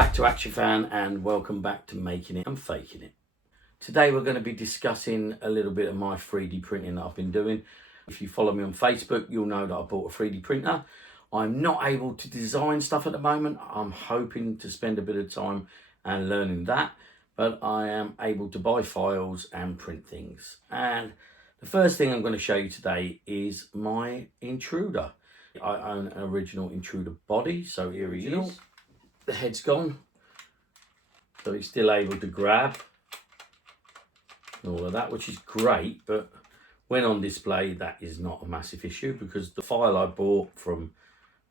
back to Action Fan and welcome back to Making It and Faking It. Today we're going to be discussing a little bit of my 3D printing that I've been doing. If you follow me on Facebook, you'll know that I bought a 3D printer. I'm not able to design stuff at the moment. I'm hoping to spend a bit of time and learning that, but I am able to buy files and print things. And the first thing I'm going to show you today is my Intruder. I own an original Intruder body, so here he is. The head's gone, so it's still able to grab and all of that, which is great, but when on display that is not a massive issue, because the file I bought from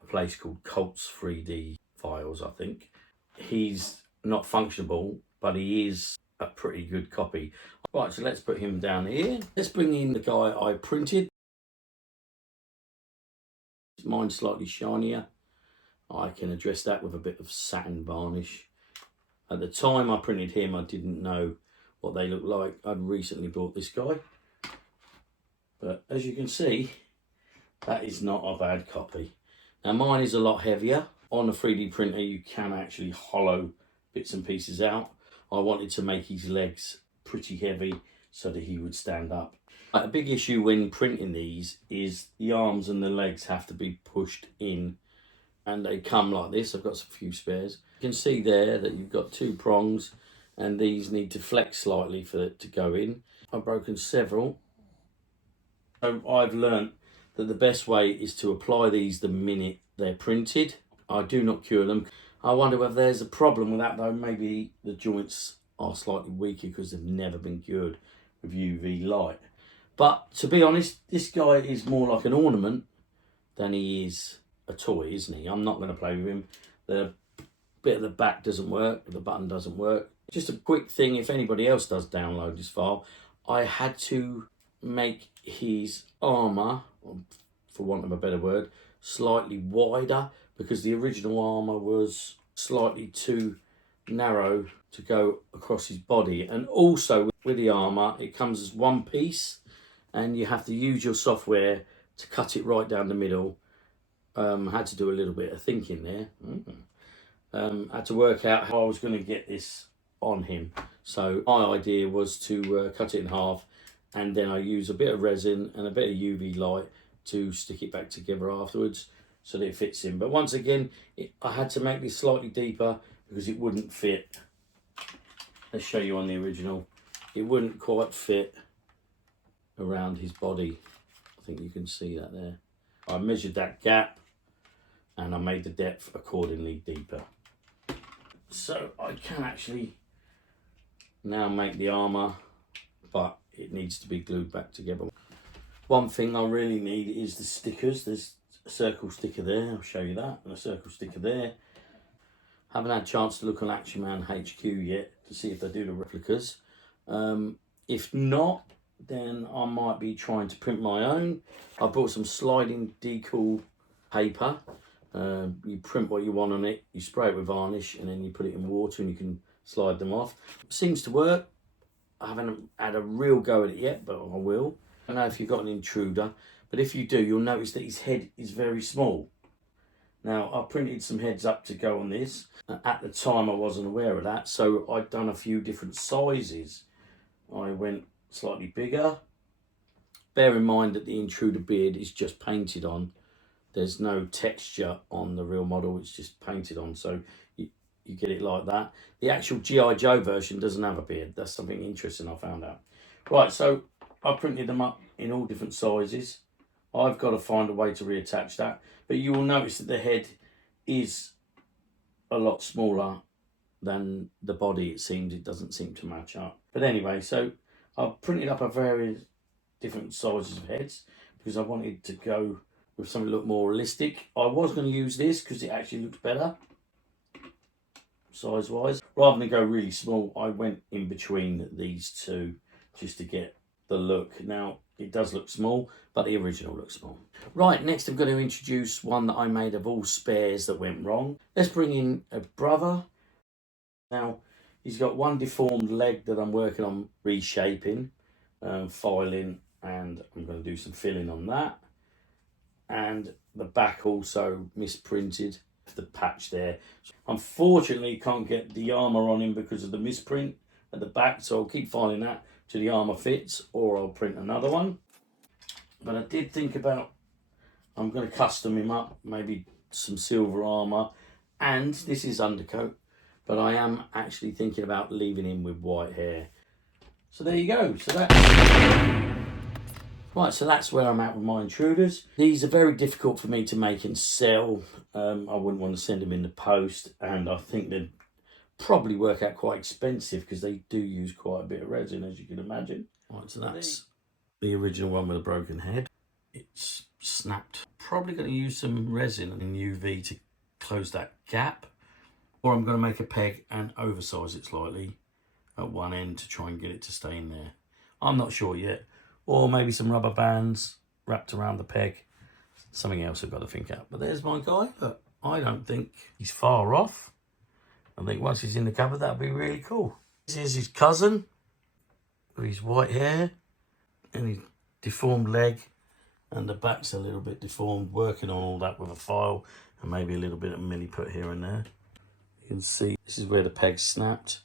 a place called Colts 3D Files, I think, he's not functionable, but he is a pretty good copy. Right, so let's put him down here. Let's bring in the guy I printed. Mine's slightly shinier. I can address that with a bit of satin varnish. At the time I printed him, I didn't know what they looked like. I'd recently bought this guy. But as you can see, that is not a bad copy. Now mine is a lot heavier. On a 3D printer, you can actually hollow bits and pieces out. I wanted to make his legs pretty heavy so that he would stand up. A big issue when printing these is the arms and the legs have to be pushed in, and they come like this. I've got a few spares. You can see there that you've got two prongs and these need to flex slightly for it to go in. I've broken several. So I've learnt that the best way is to apply these the minute they're printed. I do not cure them. I wonder whether there's a problem with that though. Maybe the joints are slightly weaker because they've never been cured with UV light. But to be honest, this guy is more like an ornament than he is a toy, isn't he? I'm not going to play with him. The bit of the back doesn't work, the button doesn't work. Just a quick thing, if anybody else does download this file, I had to make his armour, for want of a better word, slightly wider, because the original armour was slightly too narrow to go across his body. And also with the armour, it comes as one piece and you have to use your software to cut it right down the middle. Had to do a little bit of thinking there. Had to work out how I was going to get this on him. So my idea was to cut it in half, and then I use a bit of resin and a bit of UV light to stick it back together afterwards so that it fits in. But once again, I had to make this slightly deeper because it wouldn't fit. Let's show you on the original. It wouldn't quite fit around his body. I think you can see that there. I measured that gap and I made the depth accordingly deeper. So I can actually now make the armour, but it needs to be glued back together. One thing I really need is the stickers. There's a circle sticker there, I'll show you that, and a circle sticker there. Haven't had a chance to look on Action Man HQ yet to see if they do the replicas. If not, then I might be trying to print my own. I bought some sliding decal paper. You print what you want on it, you spray it with varnish, and then you put it in water and you can slide them off. Seems to work. I haven't had a real go at it yet, but I will. I don't know if you've got an Intruder, but if you do, you'll notice that his head is very small. Now, I printed some heads up to go on this. At the time, I wasn't aware of that, so I'd done a few different sizes. I went slightly bigger. Bear in mind that the Intruder beard is just painted on. There's no texture on the real model, it's just painted on, so you get it like that. The actual G.I. Joe version doesn't have a beard. That's something interesting I found out. Right, so I printed them up in all different sizes. I've got to find a way to reattach that, but you will notice that the head is a lot smaller than the body. It seems it doesn't seem to match up. But anyway, so I've printed up a various different sizes of heads because I wanted to go with something a little more realistic. I was going to use this because it actually looks better size wise. Rather than go really small, I went in between these two just to get the look. Now it does look small, but the original looks small. Right, next I'm going to introduce one that I made of all spares that went wrong. Let's bring in a brother. Now he's got one deformed leg that I'm working on reshaping, filing, and I'm going to do some filling on that. And the back also misprinted. the patch there. Unfortunately, can't get the armour on him because of the misprint at the back, so I'll keep filing that till the armour fits, or I'll print another one. But I did think about, I'm going to custom him up, maybe some silver armour, and this is undercoat, but I am actually thinking about leaving him with white hair. So there you go. So that's where I'm at with my intruders. These are very difficult for me to make and sell. I wouldn't want to send them in the post, and I think they'd probably work out quite expensive because they do use quite a bit of resin, as you can imagine. Right, so that's the original one with a broken head. It's snapped. Probably going to use some resin in UV to close that gap, or I'm going to make a peg and oversize it slightly at one end to try and get it to stay in there. I'm not sure yet. Or maybe some rubber bands wrapped around the peg. Something else I've got to think out. But there's my guy, but I don't think he's far off. I think once he's in the cupboard, that'll be really cool. This is his cousin with his white hair and his deformed leg, and the back's a little bit deformed, working on all that with a file and maybe a little bit of milli put here and there. You can see this is where the peg's snapped.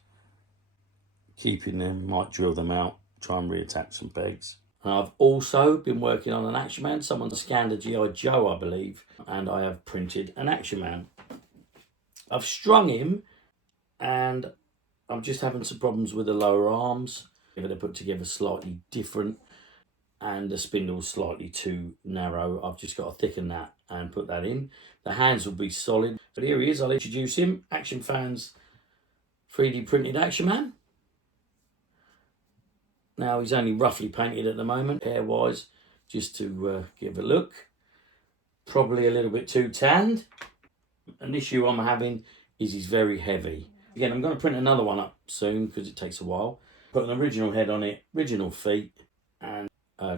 Keeping them, might drill them out, try and reattach some pegs. And I've also been working on an Action Man. Someone scanned a G.I. Joe, I believe, and I have printed an Action Man. I've strung him, and I'm just having some problems with the lower arms. They're put together slightly different, and the spindle's slightly too narrow. I've just got to thicken that and put that in. The hands will be solid. But here he is. I'll introduce him. Action Fans 3D printed Action Man. Now, he's only roughly painted at the moment, hair-wise, just to give a look. Probably a little bit too tanned. An issue I'm having is he's very heavy. Again, I'm going to print another one up soon because it takes a while. Put an original head on it, original feet, and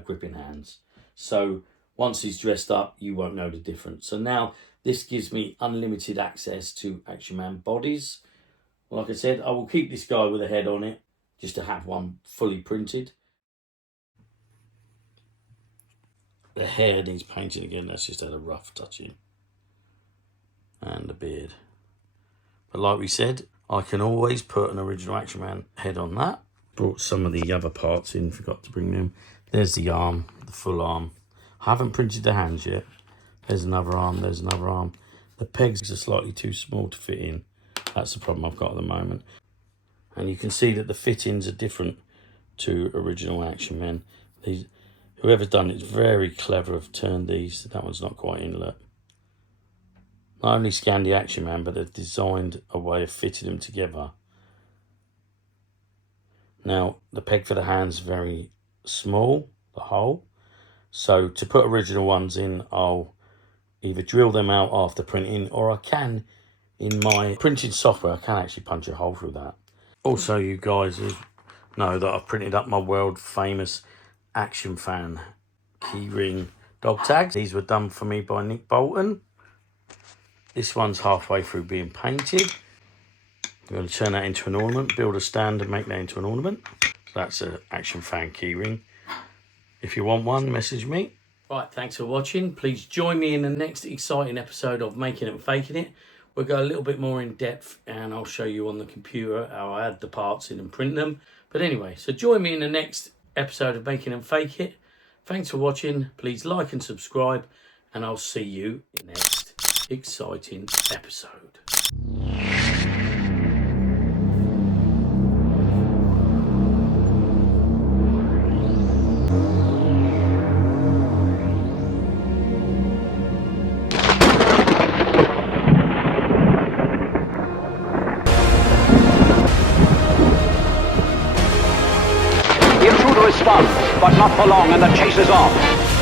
gripping hands. So once he's dressed up, you won't know the difference. So now this gives me unlimited access to Action Man bodies. Like I said, I will keep this guy with a head on it, just to have one fully printed. The hair needs painting again, that's just had a rough touching. And the beard. But like we said, I can always put an original Action Man head on that. Brought some of the other parts in, forgot to bring them. There's the arm, the full arm. I haven't printed the hands yet. There's another arm, there's another arm. The pegs are slightly too small to fit in. That's the problem I've got at the moment. And you can see that the fittings are different to original Action Men. Whoever's done it's very clever, have turned these. That one's not quite in, look. Not only scanned the Action Man, but they've designed a way of fitting them together. Now, the peg for the hand's very small, the hole. So to put original ones in, I'll either drill them out after printing, or I can, in my printing software, I can actually punch a hole through that. Also, you guys know that I've printed up my world famous Action Fan keyring dog tags. These were done for me by Nick Bolton. This one's halfway through being painted. I'm going to turn that into an ornament, build a stand and make that into an ornament. That's an Action Fan keyring. If you want one, message me. Right, thanks for watching. Please join me in the next exciting episode of Making It and Faking It. We'll go a little bit more in depth and I'll show you on the computer how I add the parts in and print them. But anyway, so join me in the next episode of Making It and Fake It. Thanks for watching. Please like and subscribe, and I'll see you in the next exciting episode. The intruder is spun, but not for long, and the chase is on.